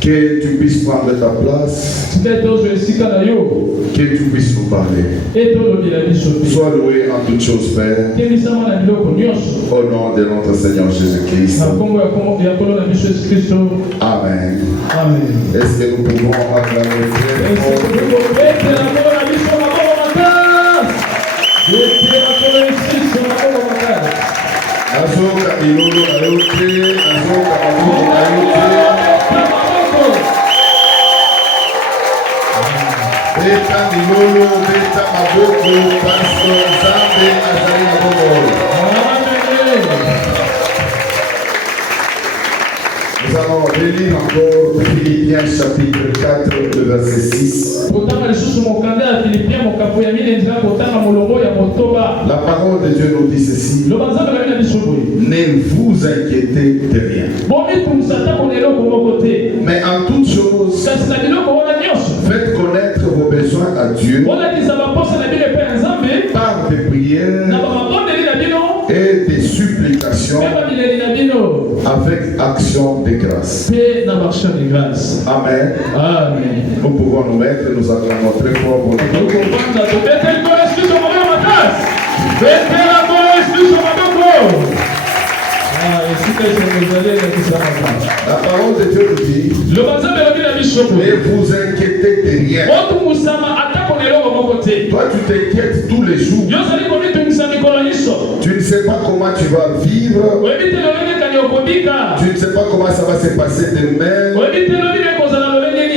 Que tu puisses prendre ta place. Que tu puisses nous parler. Sois loué en toutes choses, Père. Au nom de notre Seigneur Jésus-Christ. Amen. Est-ce que nous pouvons acclamer le Nous allons relire encore Philippiens chapitre 4, le verset 6. La parole de Dieu nous dit ceci. Ne vous inquiétez de rien. Mais en toute chose, faites connaître vos besoins à Dieu par des prières et des supplications avec action de grâce. Amen. Nous pouvons nous mettre, nous acclamons très fort pour nous. La parole de Dieu nous dit, ne vous inquiétez de rien. Toi tu t'inquiètes tous les jours. Tu ne sais pas comment tu vas vivre. Tu ne sais pas comment ça va se passer demain.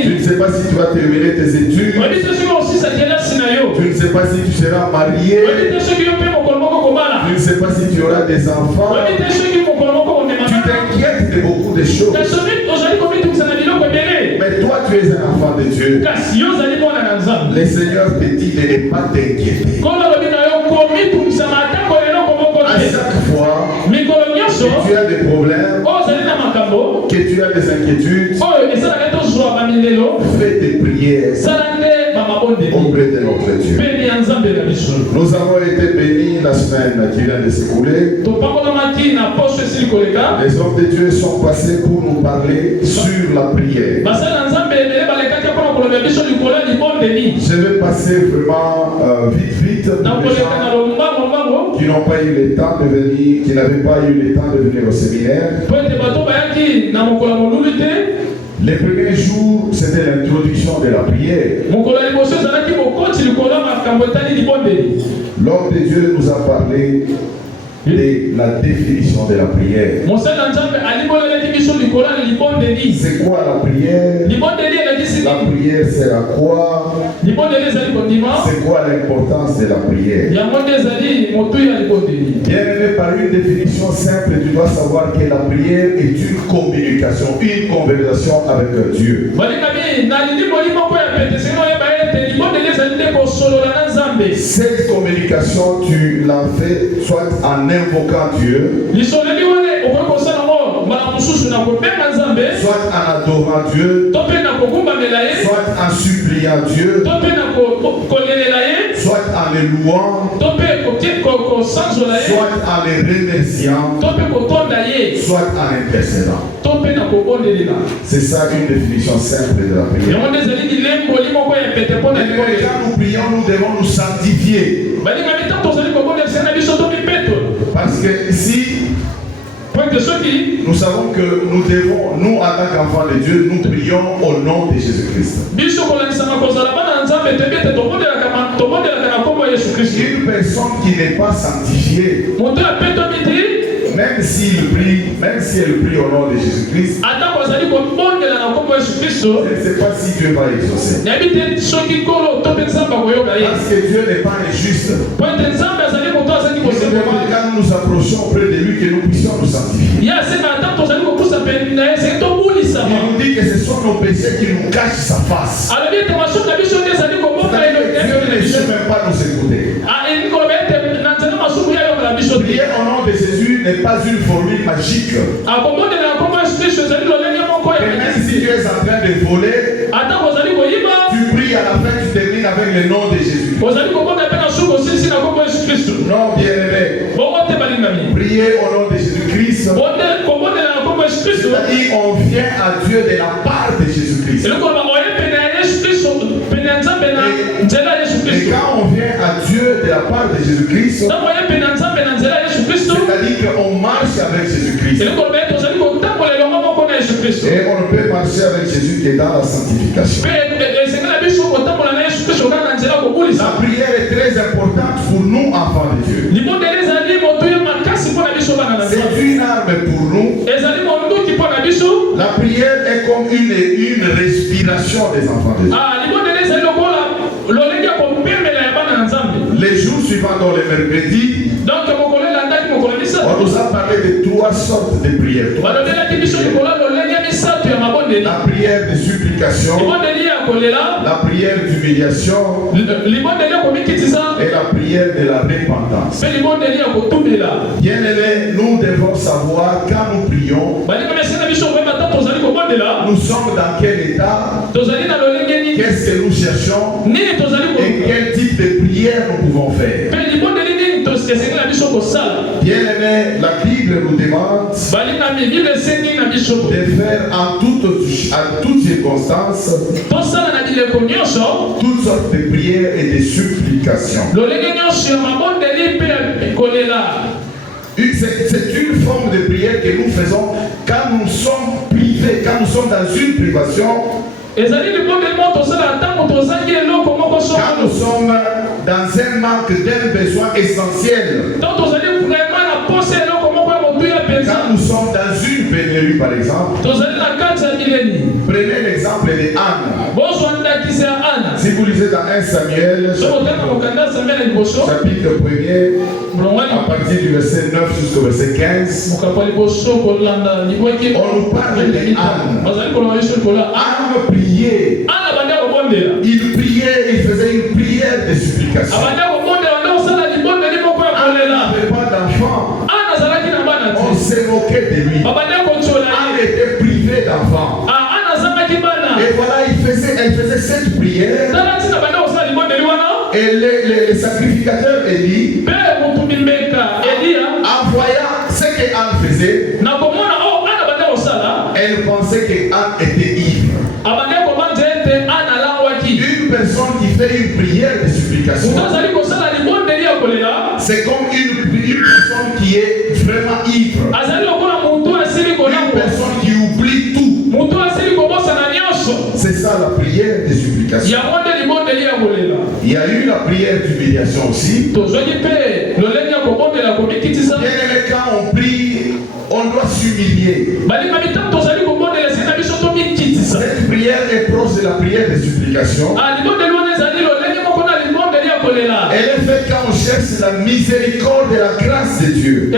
Tu ne sais pas si tu vas terminer tes études. Tu ne sais pas si tu seras marié. Tu ne sais pas si tu auras des enfants. Tu t'inquiètes de beaucoup de choses. Mais toi tu es un enfant de Dieu. Le Seigneur te dit de ne pas t'inquiéter. À chaque fois que tu as des problèmes, que tu as des inquiétudes, fais des prières auprès de notre Dieu. Nous avons été bénis la semaine qui vient de s'écouler. Les hommes de Dieu sont passés pour nous parler sur la prière. Je vais passer vraiment vite pour les gens qui n'ont pas eu le temps de venir, qui n'avaient pas eu le temps de venir au séminaire. Les premiers jours, c'était l'introduction de la prière. L'homme de Dieu nous a parlé de la définition de la prière. C'est quoi la prière? La prière sert à quoi? C'est quoi l'importance de la prière? Bien aimé, par une définition simple, tu dois savoir que la prière est une communication, une conversation avec Dieu. Cette communication, tu l'as fait soit en invoquant Dieu, soit en adorant Dieu, soit en suppliant Dieu, soit en le louant, soit en le remerciant, soit en intercédant. C'est ça une définition simple de la prière. Et quand nous prions, nous devons nous sanctifier. Parce que si Nous savons que nous devons, nous en tant qu'enfants de Dieu, nous prions au nom de Jésus-Christ. Une personne qui n'est pas sanctifiée, même s'il prie, même si elle prie au nom de Jésus-Christ, je ne sais pas si Dieu va exaucer. Parce que Dieu n'est pas injuste. Il demande quand nous nous approchons près de lui que nous puissions nous sanctifier. Il nous dit que ce sont nos péchés qui nous cachent sa face. Dieu ne sait même pas nous écouter. Prier au nom de Jésus n'est pas une formule magique. Même si tu es en train de voler, tu pries à la fin, tu termines avec le nom de Jésus. Non, bien-aimé. Prier au nom de Jésus-Christ, c'est-à-dire on vient à Dieu de la part de Jésus-Christ. Et quand on vient à Dieu de la part de Jésus-Christ, c'est-à-dire qu'on marche avec Jésus-Christ. Et on ne peut marcher avec Jésus que dans la sanctification. La prière est très importante pour nous, enfants de Dieu. C'est une arme pour nous. La prière est comme une respiration des enfants de Dieu. Les jours suivants, dans les mercredis, on nous a parlé de 3 sortes de prières. La prière de supplication, la prière d'humiliation et la prière de la repentance. Bien aimé, nous devons savoir quand nous prions, nous sommes dans quel état, qu'est-ce que nous cherchons et quel type de prière nous pouvons faire. Bien aimé, la Bible nous demande de faire en toutes circonstances toutes sortes de prières et de supplications. C'est une forme de prière que nous faisons quand nous sommes privés, quand nous sommes dans une privation. Quand nous sommes dans un manque d'un besoin essentiel. Quand nous sommes dans une pénurie, par exemple. Prenez l'exemple de Anne. Si vous lisez dans 1 Samuel, chapitre 1er, à partir du verset 9 jusqu'au verset 15, on nous parle de Anne. Anne priait. Il priait, il faisait une prière de supplication. Anne n'avait pas d'enfant. On s'est moqué de lui. Anne était privée d'enfant. Et voilà, elle faisait cette prière. Et le sacrificateur Élie, en voyant ce qu'Anne faisait, elle pensait qu'Anne était ivre. Une personne qui fait une prière de supplication, c'est comme une personne qui est vraiment ivre. Une personne qui oublie tout. C'est ça la prière de supplication. Il y a eu la prière d'humiliation aussi. Bien aimé, quand on prie, on doit s'humilier. Cette prière est proche de la prière de supplication. Elle est faite quand on cherche la miséricorde et la grâce de Dieu.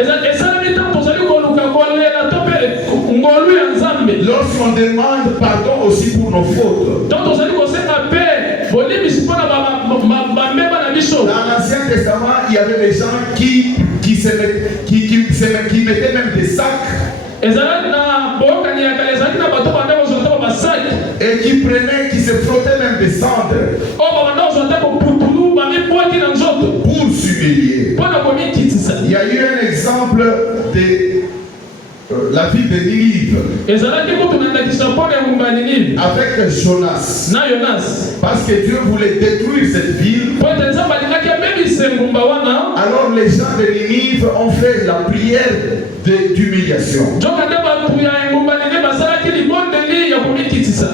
Lorsqu'on demande pardon aussi pour nos fautes. Dans l'Ancien Testament, il y avait des gens qui mettaient même des sacs. Et qui prenaient, qui se frottaient même des cendres. Pour s'humilier. Il y a eu un exemple de la ville de Ninive avec Jonas. Parce que Dieu voulait détruire cette ville. Alors les gens de Ninive ont fait la prière d'humiliation.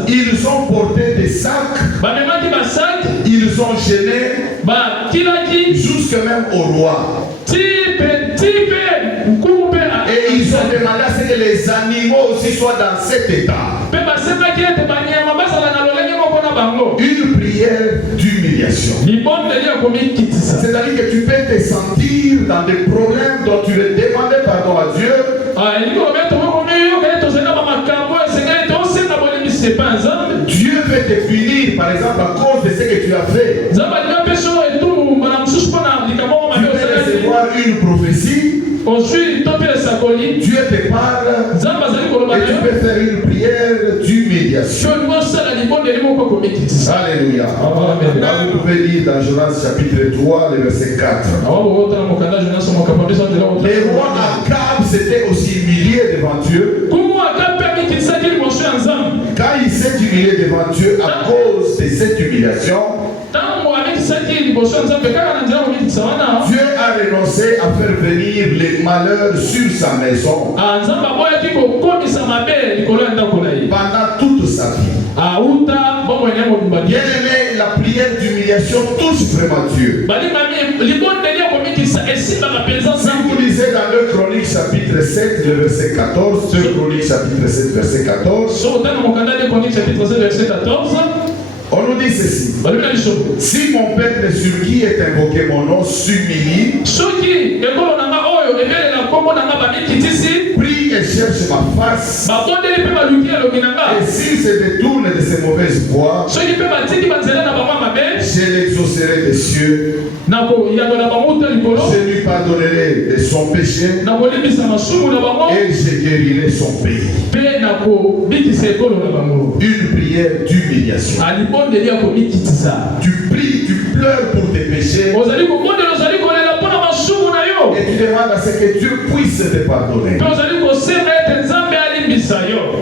Ils ont porté des sacs. Ils ont gêné jusque même au roi. Et ils ont demandé à ce que les animaux aussi soient dans cet état. Une prière d'humiliation. C'est-à-dire que tu peux te sentir dans des problèmes dont tu veux demander pardon à Dieu. Dieu veut te punir, par exemple, à cause de ce que tu as fait. Tu peux recevoir une prophétie. Dieu te parle et tu peux faire une prière d'humiliation. Alléluia. Là, vous pouvez lire dans Jonas chapitre 3, le verset 4. Le roi Akab s'était aussi humilié devant Dieu. Quand il s'est humilié devant Dieu à cause de cette humiliation, Dieu a renoncé à faire venir les malheurs sur sa maison pendant toute sa vie. Bien aimé, la prière d'humiliation touche vraiment Dieu. Si vous lisez dans 2 Chroniques chapitre 7, le verset 14, 2 Chroniques chapitre 7, verset 14, on nous dit ceci. Si mon peuple sur qui est invoqué mon nom s'humilie, prie et cherche ma face, et s'il se détourne de ses mauvaises voies, je l'exaucerai des cieux, je lui pardonnerai de son péché, et je guérirai son pays. Une prière d'humiliation. Tu pries, tu pleures pour tes péchés, et tu demandes à ce que Dieu puisse te pardonner.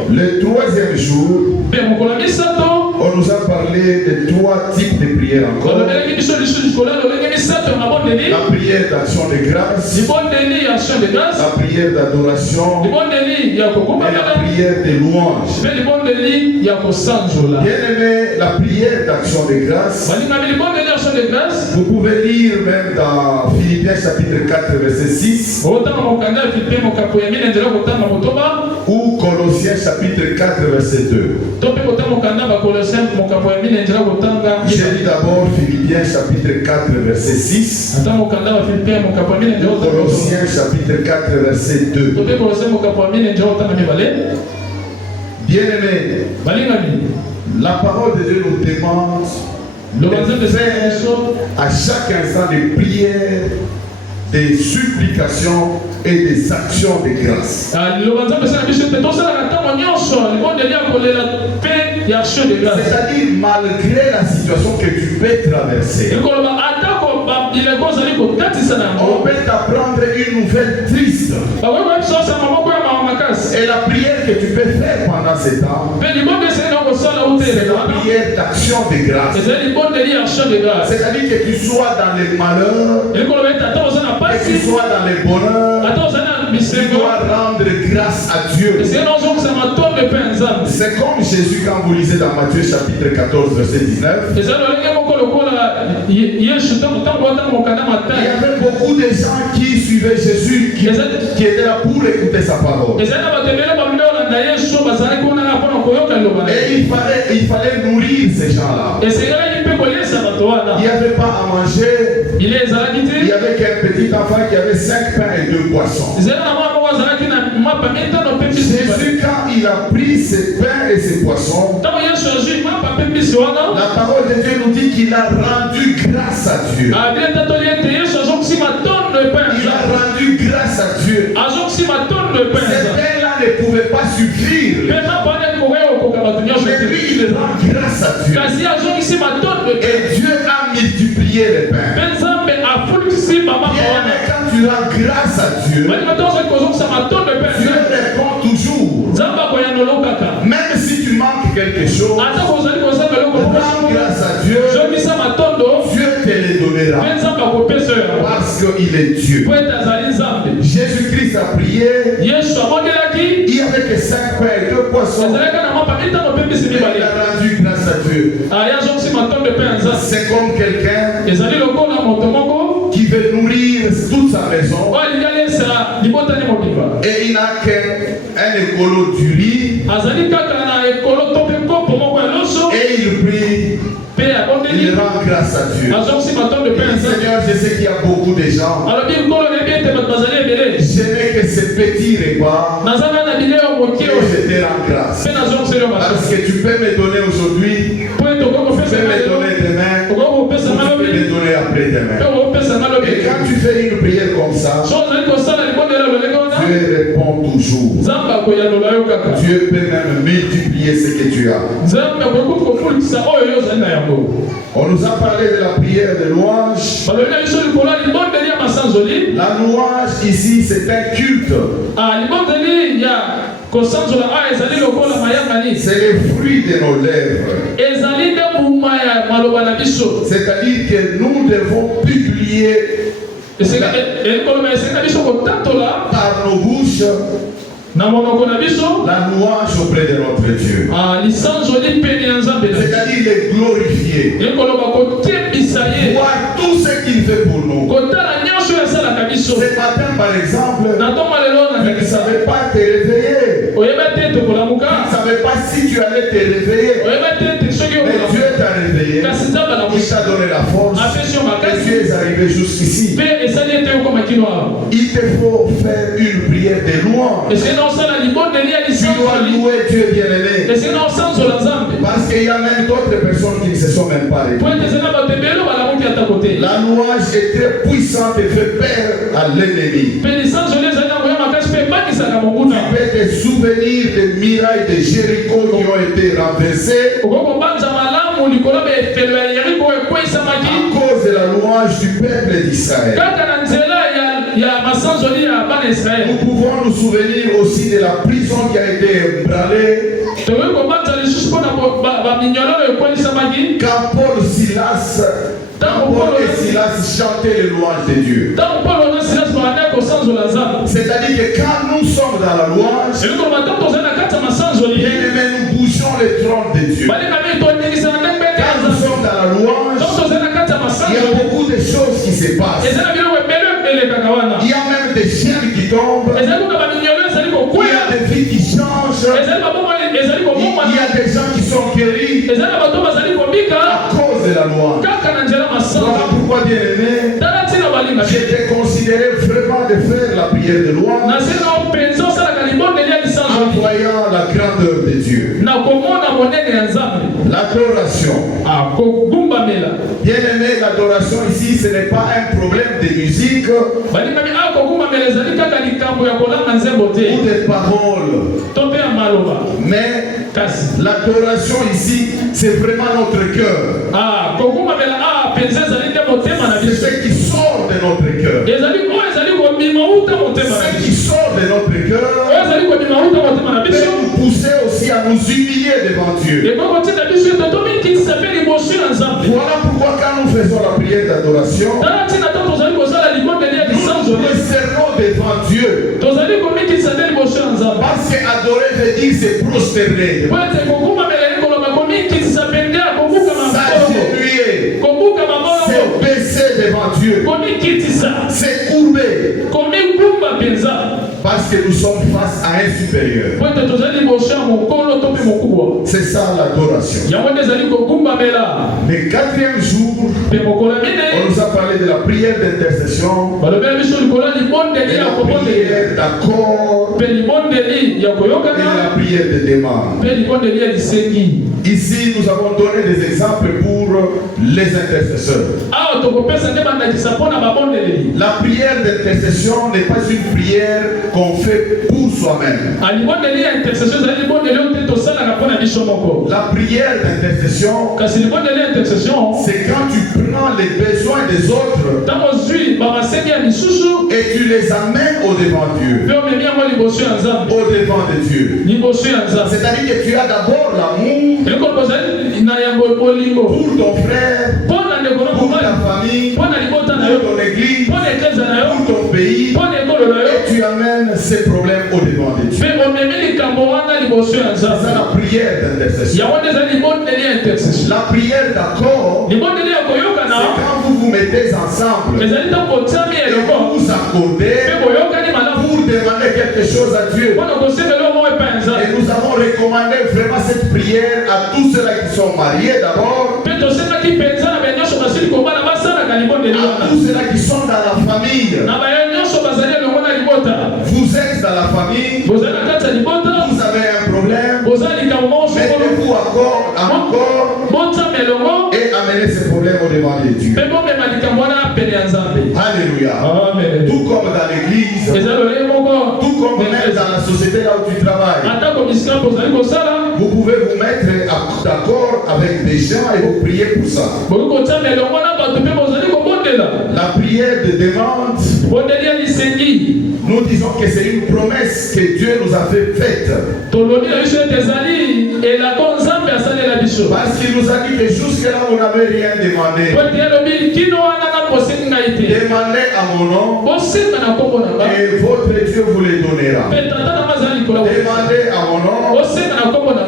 Le troisième jour, on nous a parlé de 3 types de prières encore. La prière d'action de grâce, la prière d'adoration et la prière de louange. Bien aimé, la prière d'action de grâce, vous pouvez lire même dans Philippiens chapitre 4 verset 6 ou Colossiens chapitre 4 verset 2. J'ai dit d'abord Philippiens chapitre 4 verset 6, Colossiens chapitre 4 verset 2. Bien aimé, la parole de Dieu nous demande de faire à chaque instant des prières, des supplications et des actions de grâce. C'est-à-dire malgré la situation que tu peux traverser. On peut t'apprendre une nouvelle triste. Et la prière que tu peux faire pendant ce temps, c'est la prière d'action de grâce. C'est-à-dire que tu sois dans les malheurs, et que tu sois dans les bonheurs, tu dois rendre grâce à Dieu. C'est comme Jésus quand vous lisez dans Matthieu chapitre 14 verset 19. Il y avait beaucoup de gens qui suivaient Jésus, qui étaient là pour écouter sa parole. Et il fallait nourrir ces gens-là. Il n'y avait pas à manger. Il y avait qu'un petit enfant qui avait 5 pains et 2 poissons. Jésus, quand il a pris ses pains et ses poissons, la parole de Dieu nous dit qu'il a rendu grâce à Dieu. Il a rendu grâce à Dieu. Ces pains-là ne pouvaient pas suffire. Mais lui, il rend grâce à Dieu. Et Dieu a multiplié les pains. Bien, mais quand tu rends grâce à Dieu, Dieu répond toujours. Même si tu manques quelque chose, rends grâce à Dieu. Dieu te le donnera. Parce qu'il est Dieu. Jésus-Christ a prié, il n'y avait que 5 pains et 2 poissons. Il a rendu grâce à Dieu. C'est comme quelqu'un qui veut nourrir toute sa maison et il n'a qu'un écolo du riz et il prie. Il rend grâce à Dieu. Seigneur, je sais qu'il y a beaucoup de gens. Je n'ai que ce petit repas et je te rends grâce. Parce que tu peux me donner aujourd'hui, tu peux me donner demain, tu peux me donner après-demain. Et quand tu fais une prière comme ça, Dieu répond toujours. Dieu peut même multiplier ce que tu as. On nous a parlé de la prière de louange. La louange ici, c'est un culte. C'est le fruit de nos lèvres. C'est-à-dire que nous devons publier par nos bouches la louange auprès de notre Dieu. C'est-à-dire les glorifier. Voir tout ce qu'il fait pour nous. Ce matin, par exemple, tu ne savais pas te réveiller. Tu ne savais pas si tu allais te réveiller. Mais Dieu t'a réveillé. Il t'a donné la force. Et tu es arrivé jusqu'ici. Il te faut faire une prière de louange. Tu dois louer Dieu bien-aimé. Parce qu'il y a même d'autres personnes qui ne se sont même pas réveillées. La louange est très puissante et fait peur à l'ennemi. Tu peux te souvenir des murailles de Jéricho qui ont été renversées à cause de la louange du peuple d'Israël. Nous pouvons nous souvenir aussi de la prison qui a été ébranlée quand Paul et Silas chantaient les louanges de Dieu. C'est-à-dire que quand nous sommes dans la louange, bien aimé, nous bougeons le trône de Dieu. Quand nous sommes dans la louange, il y a beaucoup de choses qui se passent. Il y a même des chaînes qui tombent. Il y a des vies qui changent. Il y a des gens qui sont guéris à cause de la louange. Voilà pourquoi, bien aimé, j'étais considéré vraiment de faire la prière de louange en voyant la grandeur de Dieu. L'adoration. Bien aimé, l'adoration ici, ce n'est pas un problème de musique ou de paroles. Mais l'adoration ici, c'est vraiment notre cœur. C'est ce qui sort de notre cœur. Ce qui sort de notre cœur peut nous pousser aussi à nous humilier devant Dieu. Voilà pourquoi quand nous faisons la prière d'adoration, nous nous servons devant Dieu. Parce que adorer veut dire se prosterner. S'agenouiller. Se baisser devant Dieu. Se courber. Parce que nous sommes face à un supérieur. C'est ça l'adoration. Le 4e jour, on nous a parlé de la prière d'intercession, de la prière d'accord et de la prière de demande. Ici, nous avons donné des exemples pour les intercesseurs. La prière d'intercession n'est pas une prière qu'on fait pour soi-même. La prière d'intercession, c'est quand tu prends les besoins des autres et tu les amènes au devant Dieu. Au devant de Dieu. C'est-à-dire que tu as d'abord l'amour pour ton frère, pour ta famille, pour ton église, église, pour ton pays, et tu amènes ces problèmes au devant de Dieu. C'est ça la prière d'intercession. La prière d'accord, c'est quand vous vous mettez ensemble et vous vous accordez pour demander quelque chose à Dieu. Et nous avons recommandé vraiment cette prière à tous ceux-là qui sont mariés d'abord, à tous ceux-là qui sont dans la famille. Vous êtes dans la famille, vous avez un problème, mettez-vous encore et amenez ce problème au devant de Dieu. Alléluia. Tout comme dans l'église, tout comme même dans la société là où tu travailles, vous pouvez vous mettre d'accord avec des gens et vous prier pour ça. La prière de demande, nous disons que c'est une promesse que Dieu nous a fait faite. Parce qu'il nous a dit que jusque-là, on n'avait rien demandé. Demandez à mon nom et votre Dieu vous les donnera. Demandez à mon nom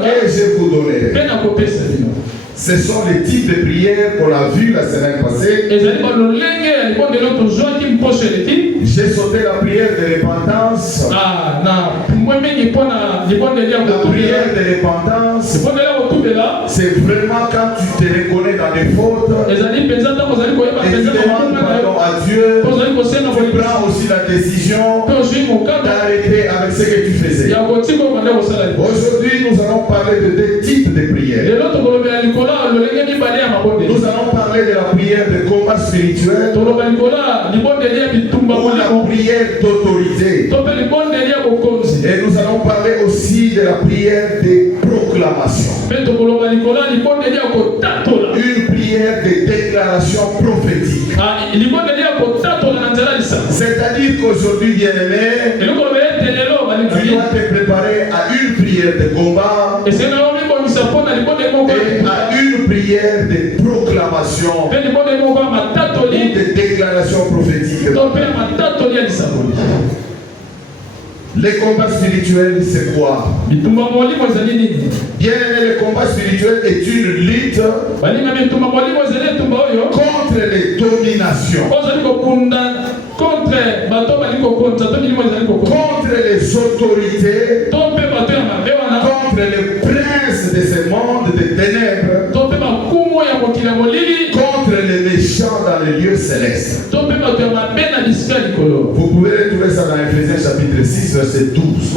et je vous donnerai. Ce sont les types de prières qu'on a vues la semaine passée. J'ai sauté la prière de repentance. La prière de repentance, c'est vraiment quand tu te reconnais dans des fautes et tu demandes pardon à Dieu. Tu prends aussi la décision d'arrêter avec ce que tu faisais. Aujourd'hui, nous allons parler de deux types de prières. Nous allons parler de la prière de combat spirituel ou la prière d'autorité. Et nous allons parler aussi de la prière de proclamation. Une prière de déclaration prophétique. C'est-à-dire qu'aujourd'hui, bien-aimé, tu dois te préparer à une prière de combat et à une prière de proclamation ou de déclaration prophétique. Les combats spirituels, c'est quoi? Bien aimé, le combat spirituel est une lutte contre les dominations, contre les autorités, contre les princes de ce monde de ténèbres, contre les méchants dans les lieux célestes. Vous pouvez retrouver ça dans Ephésiens chapitre 6 verset 12.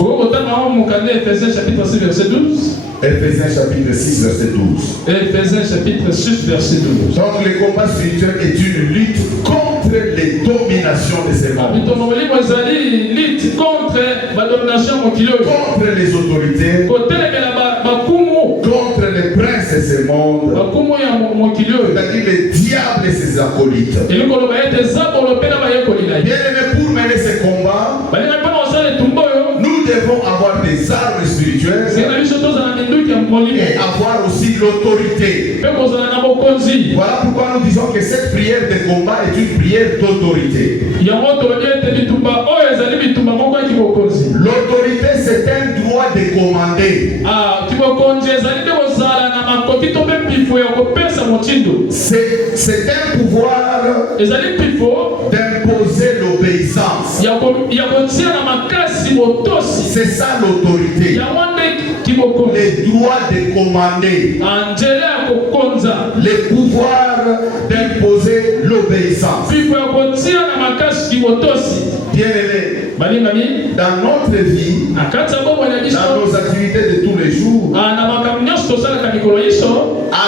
Ephésiens chapitre 6 verset 12. Ephésiens chapitre 6 verset 12. Donc le combat spirituel est une lutte contre les dominations de ce monde, contre les autorités, contre les princes de ce monde, c'est-à-dire les diables et ses acolytes. Bien aimé, pour mener ce combat, nous devons avoir des armes spirituelles et avoir aussi l'autorité. Voilà pourquoi nous disons que cette prière de combat est une prière d'autorité. L'autorité, c'est un droit de commander. C'est un pouvoir d'imposer l'obéissance. C'est ça l'autorité. Les droits de commander. Les pouvoirs d'imposer l'obéissance. Bien aimé, dans notre vie, dans nos activités de tous les jours, à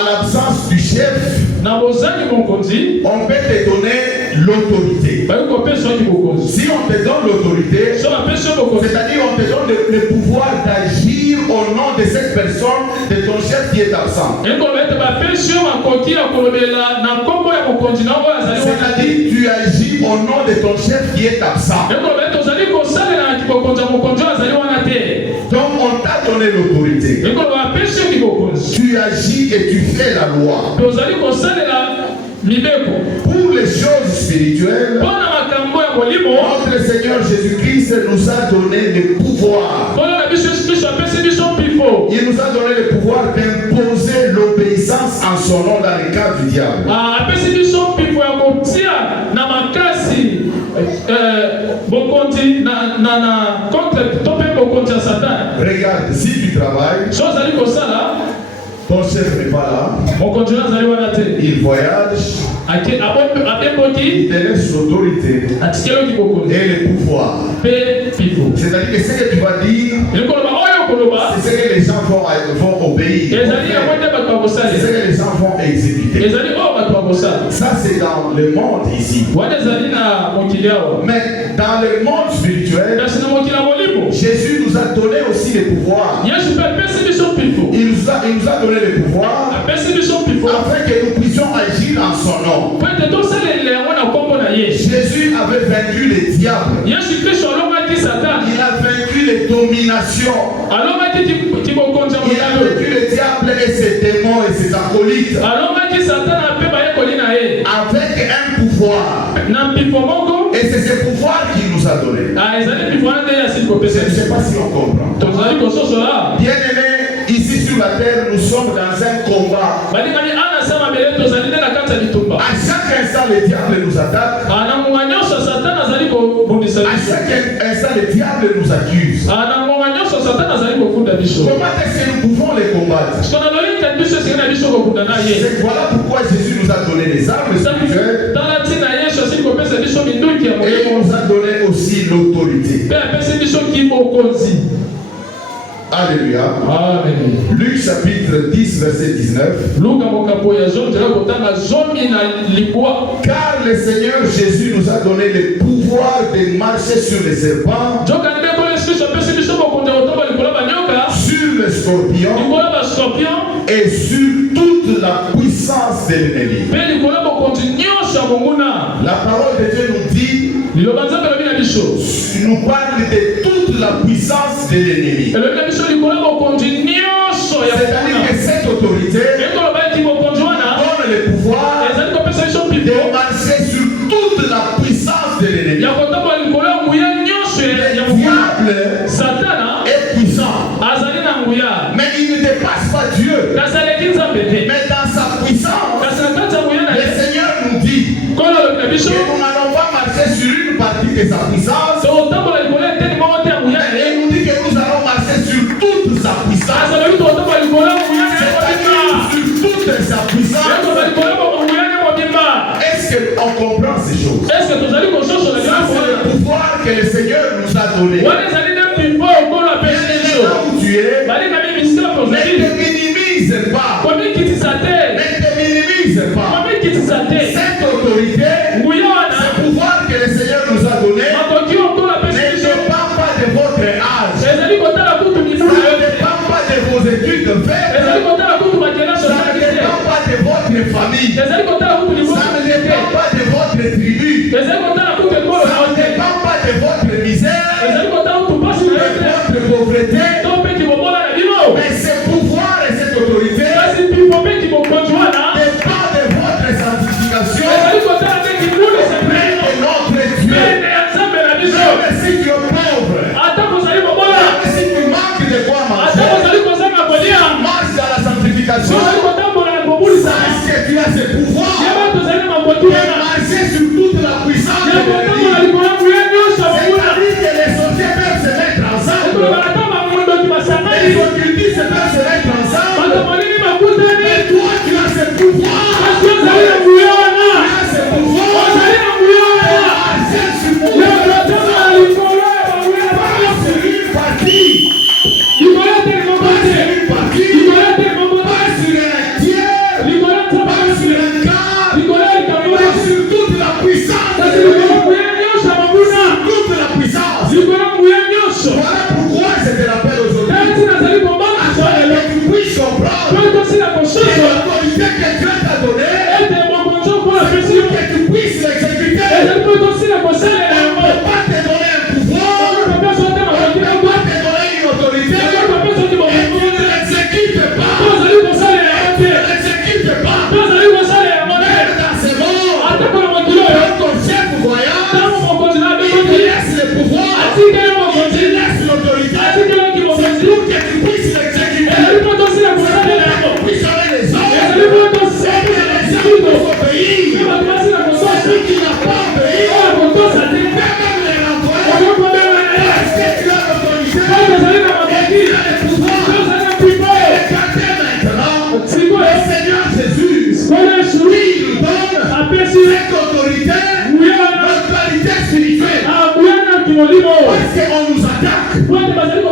l'absence du chef, on peut te donner l'autorité. Si on te donne l'autorité, c'est-à-dire on te donne le pouvoir d'agir au nom de cette personne, de ton chef qui est absent. C'est-à-dire tu agis au nom de ton chef qui est absent. Donc on t'a donné l'autorité. Tu agis et tu fais la loi. Pour les choses spirituelles, notre Seigneur Jésus-Christ nous a donné le pouvoir. Il nous a donné le pouvoir d'imposer l'obéissance en son nom dans le cas du diable. Regarde, si tu travailles, ton chef n'est pas là, il voyage, il te laisse l'autorité et le pouvoir. C'est-à-dire que ce que tu vas dire, c'est ce que les gens vont obéir. C'est ce que les gens vont exécuter. Ça, c'est dans le monde ici. Mais dans le monde spirituel, Jésus nous a donné aussi le pouvoir. Il nous a donné le pouvoir afin que nous puissions agir en son nom. Jésus avait vaincu les diables. Il a vaincu les dominations. Il a vaincu les diables et ses démons et ses acolytes. Avec un pouvoir. Et c'est ce pouvoir qu'il nous a donné. Je ne sais pas si on comprend. Bien aimé, ici sur la terre, nous sommes dans un combat. À chaque instant, le diable nous attaque. À chaque instant, le diable nous accuse. Comment est-ce que nous pouvons les combattre? Voilà pourquoi Jésus nous a donné les armes spirituelles. Et il nous a donné aussi l'autorité. Alléluia. Amen. Luc chapitre 10 verset 19. Car le Seigneur Jésus nous a donné le pouvoir de marcher sur les serpents, sur les scorpions et sur toute la puissance de l'ennemi. La parole de Dieu nous dit, nous parle de toute la puissance de l'ennemi. C'est-à-dire que cette autorité donne le pouvoir de marcher sur toute la puissance de l'ennemi. Le diable est puissant, mais il ne dépasse pas Dieu. Mais dans sa puissance, le Seigneur nous dit que nous n'allons pas marcher sur une partie de sa puissance. Il nous dit que nous allons marcher sur toute sa puissance. C'est-à-dire sur toute sa puissance. Est-ce qu'on comprend ces choses? Ça, c'est le pouvoir que le Seigneur nous a donné. Bien là où tu es, ne te minimise pas. Ne te minimise pas. Cette autorité, ce pouvoir que le Seigneur nous a donné, ne dépend pas de votre âge. Ça ne dépend pas de vos études de fait. Ça ne dépend pas de votre famille. Ça ne dépend pas de votre tribu. Ça ne dépend pas de votre misère.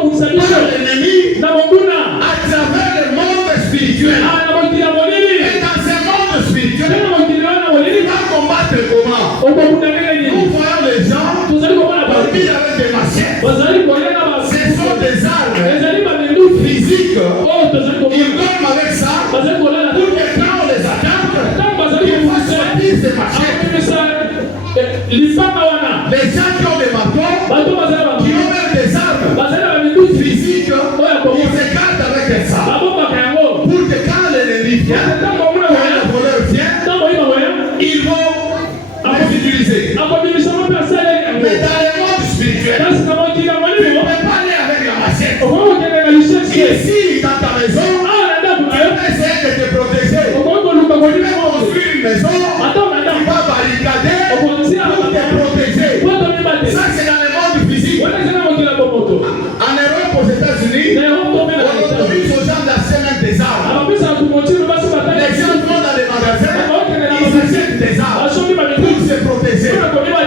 l'ennemi à travers le monde spirituel. Et dans ce monde spirituel, il va combattre comment? Nous voyons les gens dormir avec des machettes. Ce sont des armes physiques. Ils dorment avec ça pour que quand on les attaque, ils fassent sortir ces machettes. Les gens qui ont des marteaux, qui ont même des armes physiques, ils se gardent avec ça. Pour que quand l'ennemi vient, quand le voleur vient, ils vont les utiliser. Mais dans le monde spirituel, tu ne peux pas aller avec la machette. Ici, dans ta maison, tu peux essayer de te protéger. Tu peux construire une maison, tu vas barricader pour te protéger. Ça, c'est dans le monde physique. En Europe, aux États-Unis, on autorise aux gens d'acheter même des armes. Les gens vont dans les magasins, ils achètent des armes pour se protéger.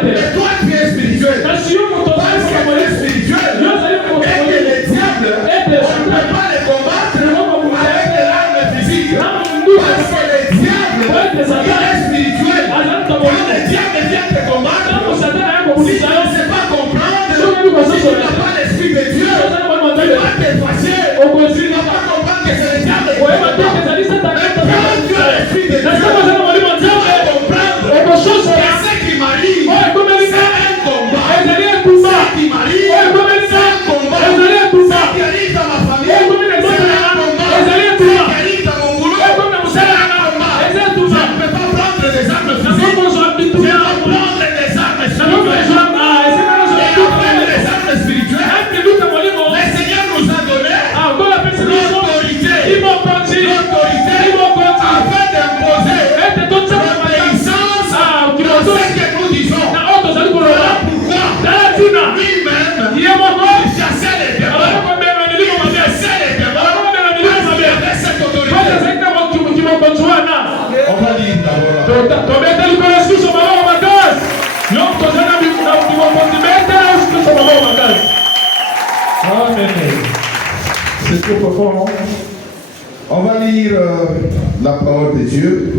Mais toi, tu es spirituel. Parce que tu es spirituel. Et que les diables, on ne peut pas les combattre avec des armes physiques. Parce que les diables, il est spirituel. Quand les diables viennent te combattre, si tu ne sais pas comprendre, si tu n'as pas l'esprit de Dieu, tu vas te fâcher. Tu ne vas pas comprendre que c'est le diable. Mais quand tu as l'esprit de Dieu, tu vas comprendre que ce qui m'arrive, c'est un combat. Ce qui m'arrive, c'est un combat. Ce qui arrive dans ma famille, c'est un combat. Ce qui arrive dans mon boulot, c'est un combat. Je ne peux pas prendre des armes physiques. Je dois prendre des armes spirituelles. Le Seigneur nous a donné l'autorité afin d'imposer l'obéissance à ce que nous disons. Voilà pourquoi lui-même chassait les démons. Parce qu'il avait cette autorité. On va lire d'abord. C'est trop profond. On va lire la parole de Dieu.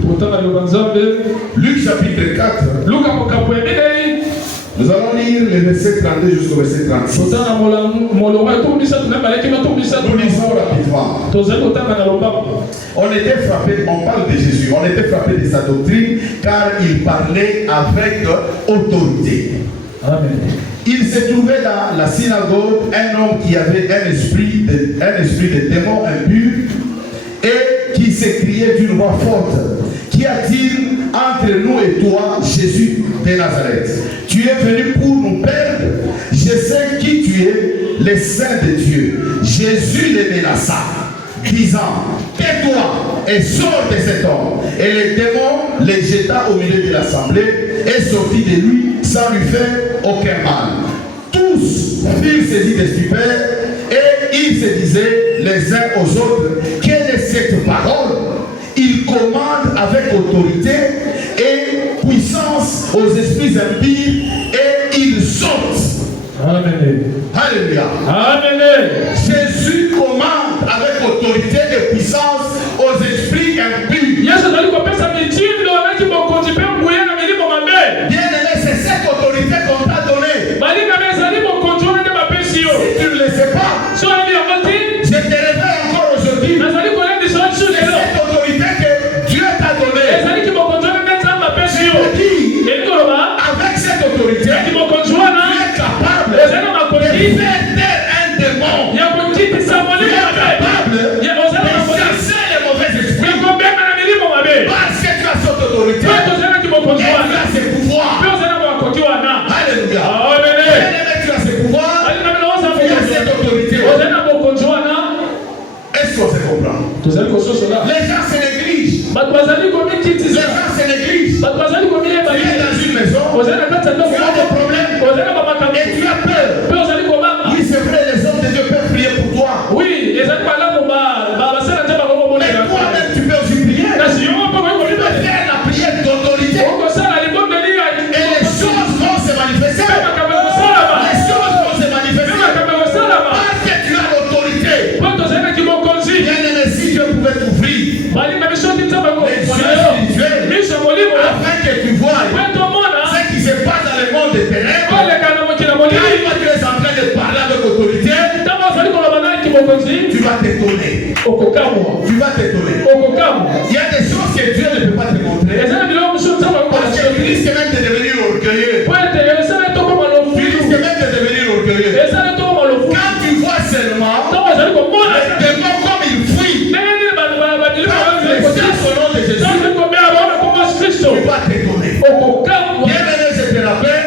Luc chapitre 4. Nous allons lire les versets 32 jusqu'au verset 36. Nous lisons rapidement. On était frappé, on parle de Jésus, on était frappé de sa doctrine car il parlait avec autorité. Amen. Il se trouvait dans la synagogue un homme qui avait un esprit de démon impur et qui s'écriait d'une voix forte: Qu'y a-t-il entre nous et toi, Jésus de Nazareth? Tu es venu pour nous perdre. Je sais qui tu es, le Saint de Dieu. Jésus les menaça, disant: Tais-toi et sors de cet homme. Et le démon les jeta au milieu de l'assemblée et sortit de lui sans lui faire aucun mal. Tous furent saisis de stupeur et ils se disaient les uns aux autres: Quelle est cette parole? Il commande avec autorité et puissance aux esprits impurs et ils sortent. Amen. Alléluia. Amen. Jésus commande avec autorité et puissance aux esprits impurs. Bien-aimé, c'est cette autorité qu'on t'a donnée. Si tu ne le sais pas, je te révèle encore aujourd'hui. C'est cette autorité que Dieu t'a donnée. Je te dis, avec cette autorité, tu es capable de faire taire un démon. Tu es capable de chasser les mauvais esprits. Parce que tu as cette autorité, et tu as ce pouvoir. Alléluia. Tu as ce pouvoir, tu as cette autorité. Est-ce qu'on se comprend? Les gens se négligent. Les gens se négligent. Tu es dans une maison, tu as des problèmes et tu as peur. Oui, c'est vrai, les hommes de Dieu peuvent prier pour toi. Oui, Mais toi-même, tu peux aussi prier. Tu peux faire la prière d'autorité. Et les choses vont se manifester. Les choses vont se manifester. Parce que tu Tu vas t'étonner. Tu vas t'étonner. Il y a des choses que Dieu ne peut pas te montrer. Parce que tu risques même de devenir orgueilleux. Tu risques même de devenir orgueilleux. Quand tu vois seulement les démons comme ils fuient, quand tu cherches au nom de Jésus, tu vas t'étonner. Bien-aimé, je te rappelle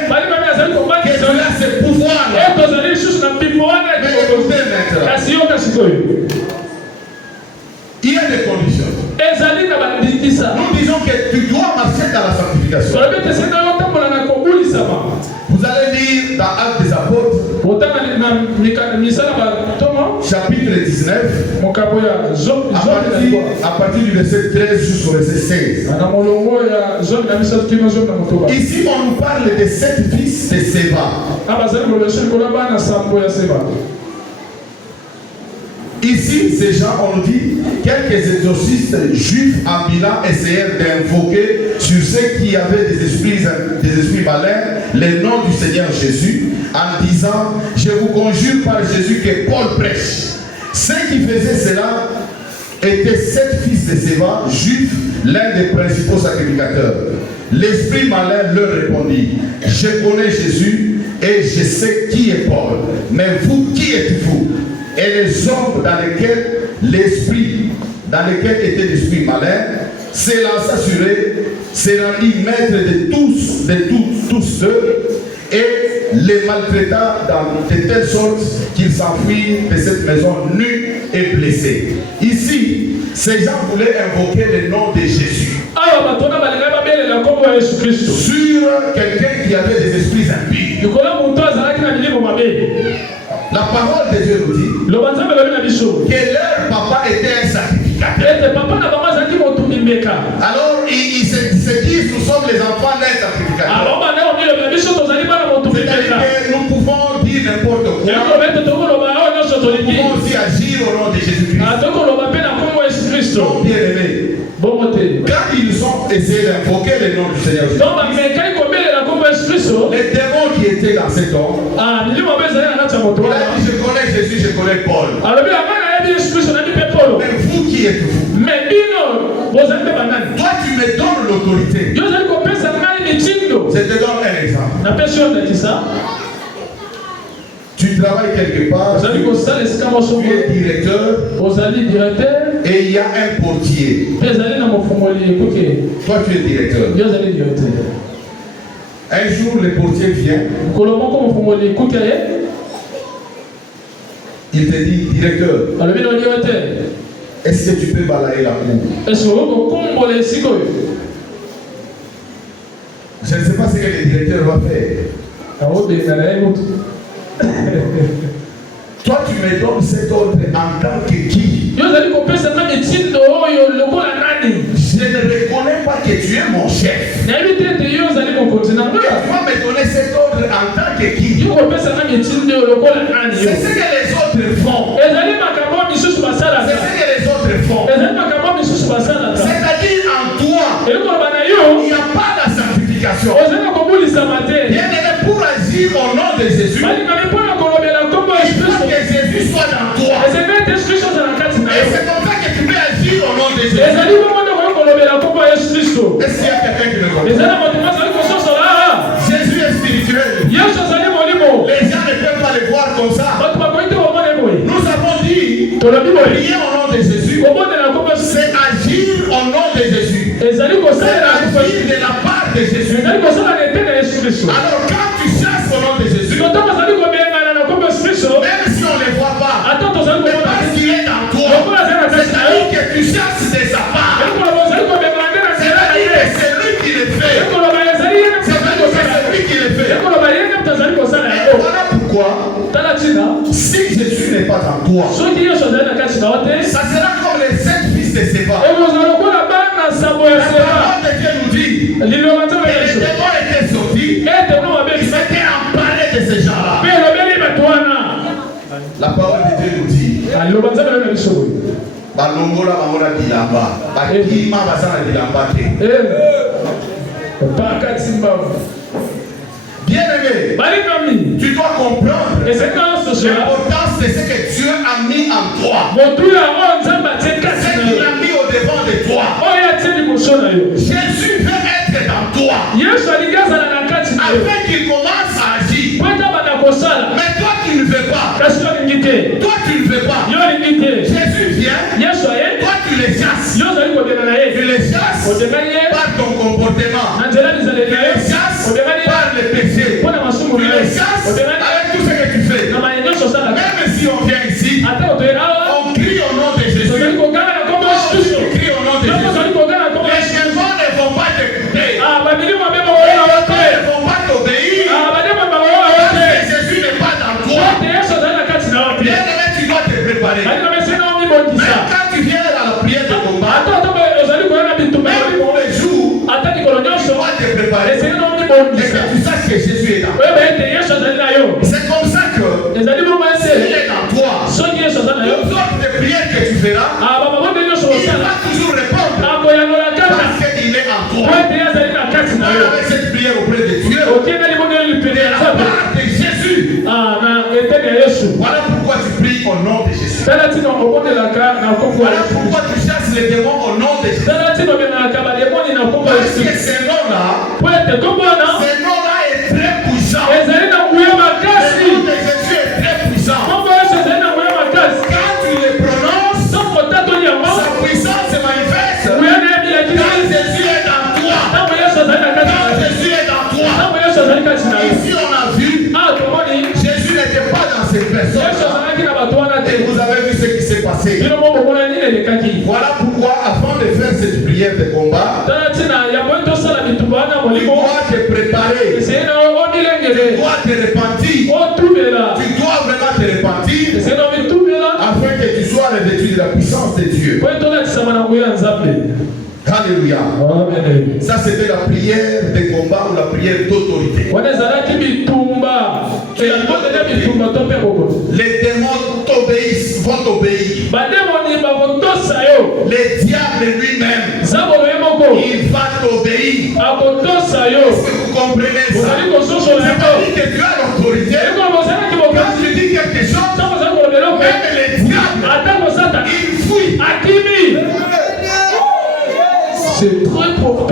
que tu as ce pouvoir-là. Mais écoutez maintenant. Il y a des conditions. Nous disons que tu dois marcher dans la sanctification. Vous allez lire dans Actes des Apôtres, chapitre 19, à partir du verset 13 jusqu'au verset 16. Ici, on nous parle des 7 fils de Séba. Ici, ces gens, on nous dit, quelques exorcistes juifs en Milan essayèrent d'invoquer sur ceux qui avaient des esprits malins le nom du Seigneur Jésus, en disant, je vous conjure par Jésus que Paul prêche. Ceux qui faisaient cela étaient 7 fils de Séba, juifs, l'un des principaux sacrificateurs. L'esprit malin leur répondit, je connais Jésus et je sais qui est Paul, mais vous, qui êtes-vous? Et les hommes dans lesquels était l'esprit malin, s'élança sur eux, se rendit maître de tous eux, et les maltraita de telle sorte qu'ils s'enfuirent de cette maison nus et blessés. Ici, ces gens voulaient invoquer le nom de Jésus sur quelqu'un qui avait des esprits impies. La parole de Dieu nous dit que leur papa était un sacrificateur. Alors ils se disent, nous sommes les enfants d'un sacrificateur. C'est-à-dire que nous pouvons dire n'importe quoi. Nous pouvons aussi agir au nom de Jésus-Christ. Donc, bien aimé, quand ils ont essayé d'invoquer le nom du Seigneur Jésus, les démons qui étaient dans cet homme, il a dit, je connais Jésus, je connais Paul. Mais vous, qui êtes-vous? Toi, tu me donnes l'autorité. Je te donne un exemple. Tu travailles quelque part, tu es directeur, et il y a un portier. Toi, tu es directeur. Un jour, le portier vient. Il te dit, directeur, est-ce que tu peux balayer la cour? Je ne sais pas ce que le directeur va faire. Toi, tu me donnes cet ordre en tant que qui? Je ne reconnais pas que tu es mon chef. Tu vas me donner cet ordre en tant que qui? C'est ce que les autres font. C'est ce que les autres font. C'est-à-dire en toi, il n'y a pas la sanctification. Bien-aimé, pour agir au nom de Jésus, il faut que Jésus soit dans toi. Et c'est comme ça que tu peux agir au nom de Jésus. Est-ce qu'il y a quelqu'un qui me comprend? Jésus est spirituel. Les gens ne peuvent pas le voir comme ça. Nous avons dit, prier au nom de Jésus, c'est agir au nom de Jésus. C'est agir de la part de Jésus. Alors quand tu cherches au nom de Jésus, même si on ne les voit pas, mais parce qu'il est dans toi, c'est-à-dire que tu cherches de sa part. C'est-à-dire que c'est lui qui le fait. C'est-à-dire que c'est lui qui le fait. Et voilà pourquoi, si Jésus n'est pas en toi, ça sera comme les 7 fils de Séba. La parole de Dieu nous dit que les démons étaient sortis, ils s'étaient emparés de ces gens-là. La parole de Dieu nous dit balongola bamona bilamba bakima basana bilamba te. Bien-aimé, tu dois comprendre l'importance de ce que Dieu a mis toi. C'est qu'il l'a mis au devant de toi. Jésus veut être dans toi. Afin qu'il commence à agir. Mais toi tu ne veux pas. Toi tu ne veux pas. Jésus vient. Toi tu les chasses. Tu les chasses par ton comportement. Tu les chasses par le péché. Tu les chasses avec tout ce que tu fais. Même si on vient ici, on crie au nom de Jésus. Tu cries au nom de Jésus. Les démons ne vont pas t'écouter. Les démons ne vont pas t'obéir. Parce que Jésus n'est pas dans toi. Bien aimé, tu dois te préparer. Même quand tu viens à la prière de combat, même pour les jours, tu dois te préparer. Et que tu saches que Jésus est dans toi. C'est comme ça que s'il est dans toi, toutes sortes de prières que tu feras, il va toujours répondre. Parce qu'il est en toi. Avec cette prière auprès de Dieu, de la part de Jésus. Voilà pourquoi tu pries au nom de Jésus. Voilà pourquoi tu chasses les démons au nom de Jésus. Parce que ce nom-là est très puissant. Le nom de Jésus est très puissant. Quand tu le prononces, sa puissance se manifeste. Quand Jésus est dans toi. Quand Jésus est dans toi. Ici on a vu, Jésus n'était pas dans cette personne. Et vous avez vu ce qui s'est passé. Voilà pourquoi avant de faire cette prière de combat, tu dois te préparer. Tu dois te repentir. Tu dois vraiment te repentir afin que tu sois revêtu de la puissance de Dieu. Alléluia. Ça c'était la prière de combat ou la prière d'autorité. Les démons t'obéissent, vont t'obéir. Le diable lui-même, il va t'obéir. Est-ce que vous comprenez ça? C'est-à-dire que tu as l'autorité. Quand tu dis quelque chose, même le diable, il fuit. C'est très profond.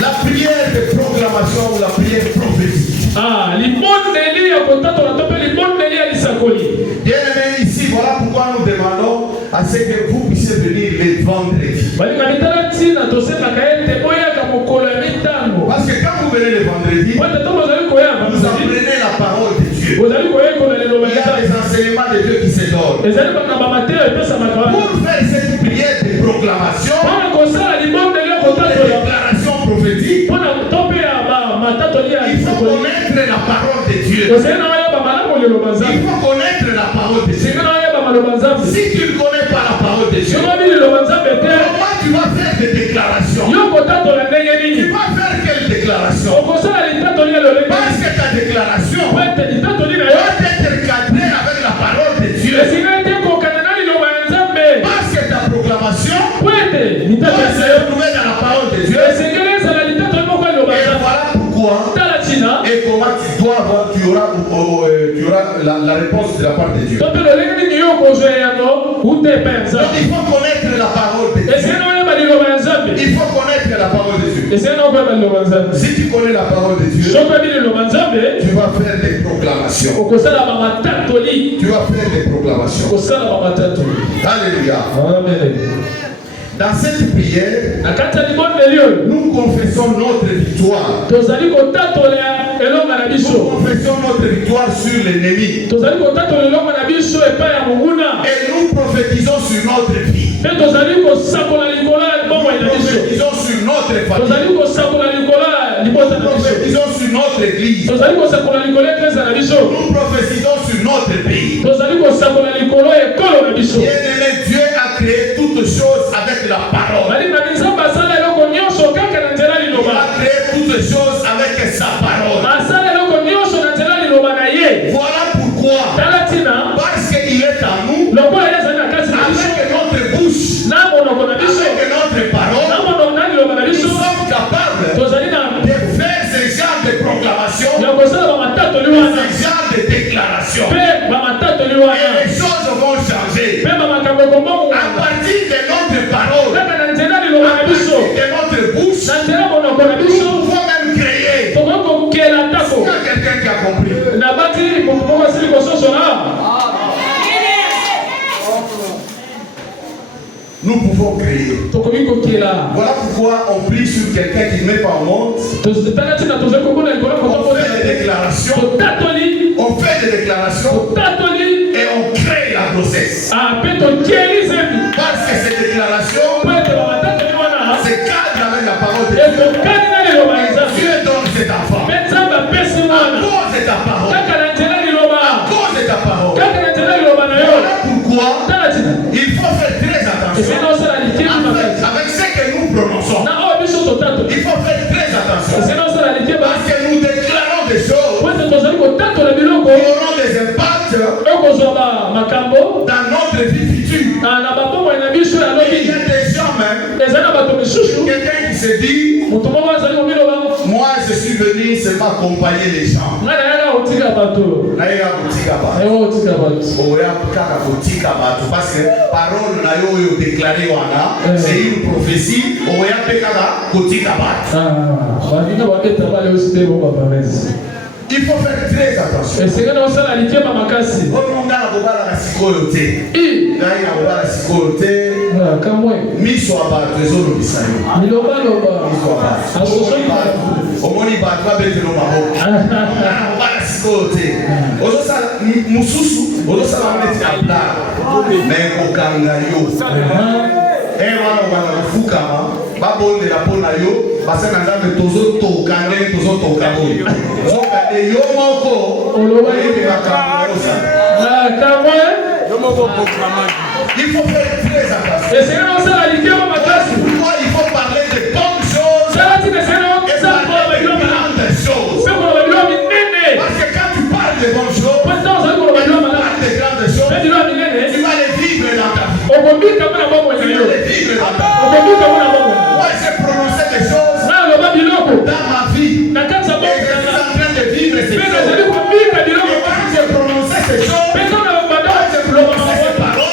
La prière de proclamation ou la prière prophétique. Bien aimé ici, voilà pourquoi nous demandons à ce que vous puissiez venir les vendredis. Parce que quand vous venez les vendredis, vous apprenez la parole de Dieu. Il y a des enseignements de Dieu qui se donnent. Pour faire cette prière de proclamation, de déclaration prophétique, il faut connaître la parole de Dieu. Il faut connaître la parole de Dieu. Si tu ne connais pas la parole de Dieu, comment tu vas faire des déclarations? Tu vas faire quelle déclaration? Parce que ta déclaration doit être cadrée avec la parole de Dieu. Parce que ta proclamation doit se retrouver dans la parole de Dieu. Et voilà pourquoi et comment tu dois avoir, tu auras la réponse de la part de Dieu. Donc il faut connaître la parole de Dieu. Il faut connaître la parole de Dieu. Si tu connais la parole de Dieu, tu vas faire des proclamations. Tu vas faire des proclamations. Alléluia. Dans cette prière, nous confessons notre victoire. Nous confessons notre victoire sur l'ennemi. Et nous prophétisons sur notre vie. Nous prophétisons sur notre famille. Nous prophétisons sur notre église. Nous prophétisons sur notre pays. Bien-aimé, Dieu a créé toutes choses avec la parole. Il a créé toutes choses avec sa parole. Voilà pourquoi, parce qu'il est en nous, avec notre bouche, avec notre parole, nous sommes capables de faire ce genre de déclaration. Et les choses vont changer. À partir de notre parole, à partir de notre bouche, nous pouvons même créer. Est-ce qu'il y a quelqu'un qui a compris? Nous pouvons créer. Voilà pourquoi on prie sur quelqu'un qui ne met pas au monde. On fait des déclarations. On fait des déclarations. Et on crée la grossesse. Parce que ces déclarations se cadrent avec la parole de Dieu. Dieu donne cet enfant. À cause de ta parole. À cause de ta parole. Voilà pourquoi il faut faire très attention avec ce que nous prononçons. Il faut faire très attention parce que nous déclarons des choses qui auront des impacts dans notre vie future. Il y a des gens même, quelqu'un qui se dit, moi je suis venu seulement accompagner les gens. Parce que parole na yo déclaré wana, c'est une prophétie. Il faut faire très attention. Babonde la pona yo, parce que nous avons toujours tokané, toujours tokané. Donc, et yo moko, il faut faire très attention. Pourquoi il faut parler de bonnes choses et parler de grandes choses? Parce que quand tu parles de bonnes choses, tu parles de grandes choses, tu vas les vivre dans ta vie. Tu vas les vivre dans ta vie. Moi, j'ai prononcé des choses dans ma vie. Et je suis en train de vivre ces choses. Et quand j'ai prononcé ces choses, quand j'ai prononcé ces paroles,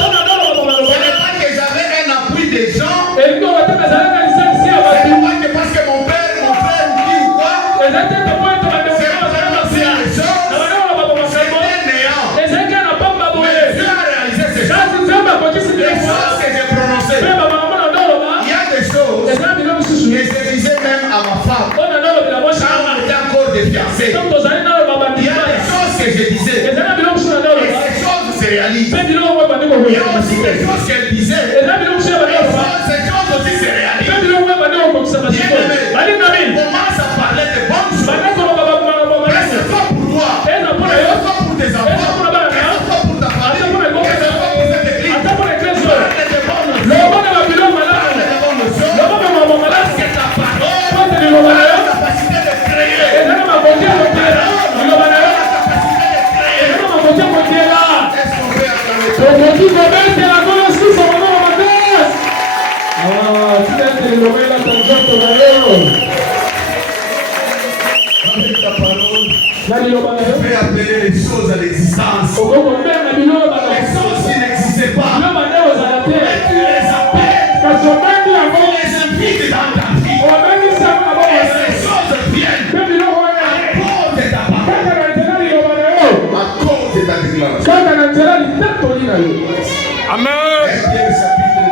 ce n'est pas que j'avais un appui des gens. Ce n'est pas que parce que mon père, mon frère ou qui ou quoi, c'est prononcé des choses. C'est néant. Mais Dieu a réalisé ces choses. Les choses que j'ai prononcées. Il y a des choses. Et je disais même à ma femme, quand on était encore des fiancés, il y a des choses que je disais, et ces choses se réalisent. Il y a aussi des choses qu'elle disait, et ces choses aussi se réalisent. Bien-aimé, commence à parler de bonnes choses. Mais c'est pas pour toi, c'est pas pour tes enfants, c'est pas pour ta famille, c'est pas pour cette église. Parle de bonnes choses. Parce que ta parole a la capacité de créer. La capacité de créer. Est-ce qu'on peut acclamer? Avec ta parole, tu peux appeler les choses à l'existence. Les choses qui n'existaient pas, mais tu les appelles. Tu les invites dans ta vie. Et ces choses viennent à cause de ta parole, à cause de ta déclaration. Amen. Ephésiens chapitre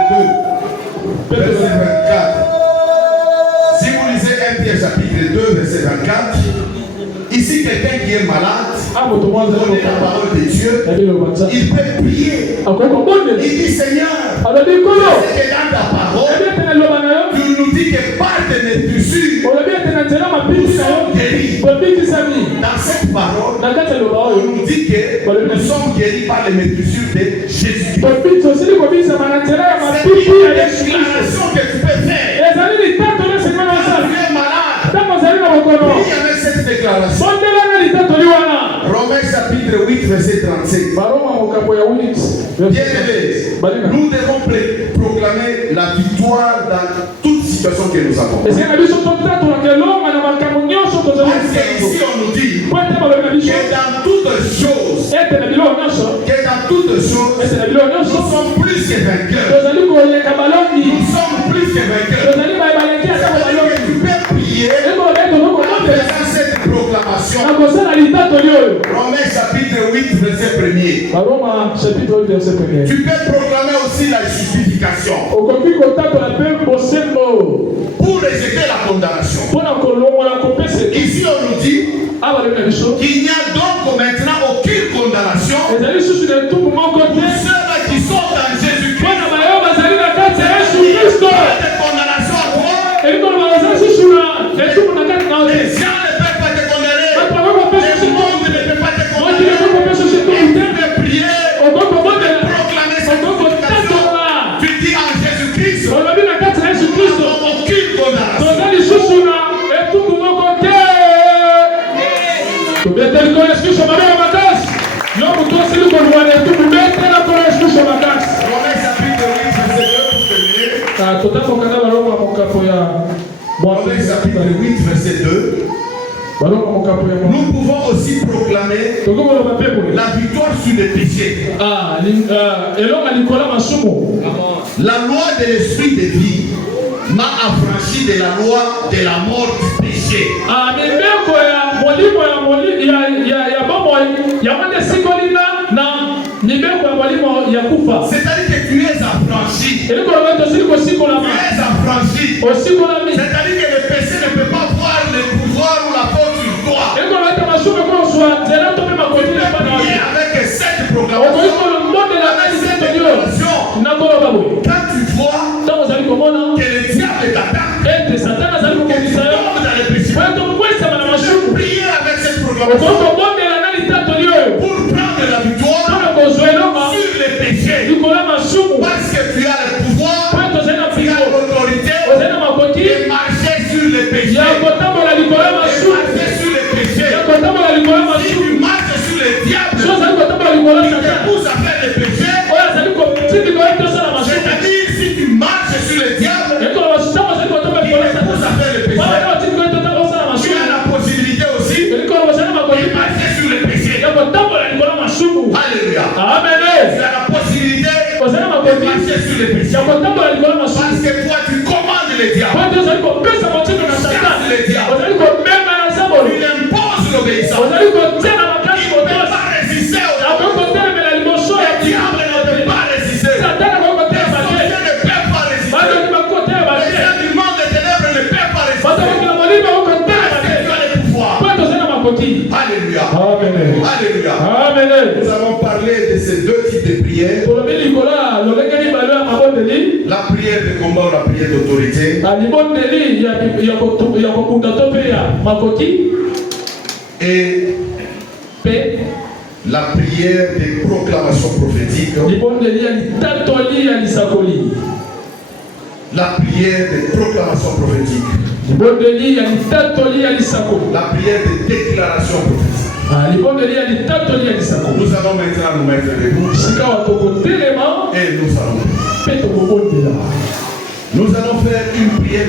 2, verset 24. Si vous lisez Ephésiens chapitre 2, verset 24, ici quelqu'un qui est malade, connaît la parole de Dieu, il peut prier. Il dit Seigneur, c'est que dans ta parole, tu nous dis que par tes meurtrissures, nous sommes guéris. Dans cette parole, on nous dit que nous sommes guéris par les meurtrissures de Jésus. C'est une déclaration que tu peux faire. Tu es malade. Prie avec cette déclaration. Romains chapitre 8, verset 37. Bien-aimés, nous devons proclamer la victoire dans toute situation que nous avons. Parce qu'ici on nous dit que dans toutes choses, de choses, nous sommes plus que vainqueurs. Nous sommes plus que vainqueurs. C'est-à-dire que tu peux prier en faisant cette proclamation. Romains chapitre 8, verset 1er. Tu peux proclamer aussi la justification. Pour rejeter la condamnation. Ici on nous dit qu'il n'y a donc maintenant aucune condamnation pour ceux qui sont en Jésus-Christ. Pas de condamnation à toi. Les gens ne peuvent pas te condamner. Le monde ne peut pas te condamner. Tu peux prier, proclamer cette justification. Tu dis en Jésus-Christ, nous n'avons aucune condamnation. Romains chapitre 8, verset 2. Nous pouvons aussi proclamer la victoire sur les péchés. La loi de l'esprit de vie m'a affranchi de la loi de la mort du péché. C'est-à-dire que tu es affranchi. Tu es affranchi. C'est-à-dire que le péché ne peut pas avoir le pouvoir ou la force sur toi. Et avec cette proclamation, quand tu vois que le diable t'attaque, que tu tombes dans les péchés, tu peux prier avec cette proclamation pour prendre la victoire sur les péchés. Parce que tu as le pouvoir, tu as l'autorité de marcher sur les péchés. Si tu marches sur le diable, il te pousse à faire les péchés. C'est-à-dire, si tu marches sur le diable, il te pousse à faire les péchés. Tu as la possibilité aussi de marcher sur les péchés. Alléluia. Amen. Tu as la possibilité de marcher sur les péchés. Parce que toi, tu commandes le diable. Tu chasses le diable. Tu l'imposes l'obéissance. Il ne peut pas résister au diable. Le diable ne peut pas résister. Les sorciers ne peuvent pas résister. Les gens du monde des ténèbres ne peuvent pas résister. Parce que tu as le pouvoir. Alléluia. Alléluia. Nous allons parler de ces deux types de prières. La prière de combat ou la prière d'autorité. Et la prière de proclamation prophétique. La prière de proclamation prophétique. La prière de déclaration prophétique. Nous allons maintenant nous mettre debout. Et nous allons faire une prière.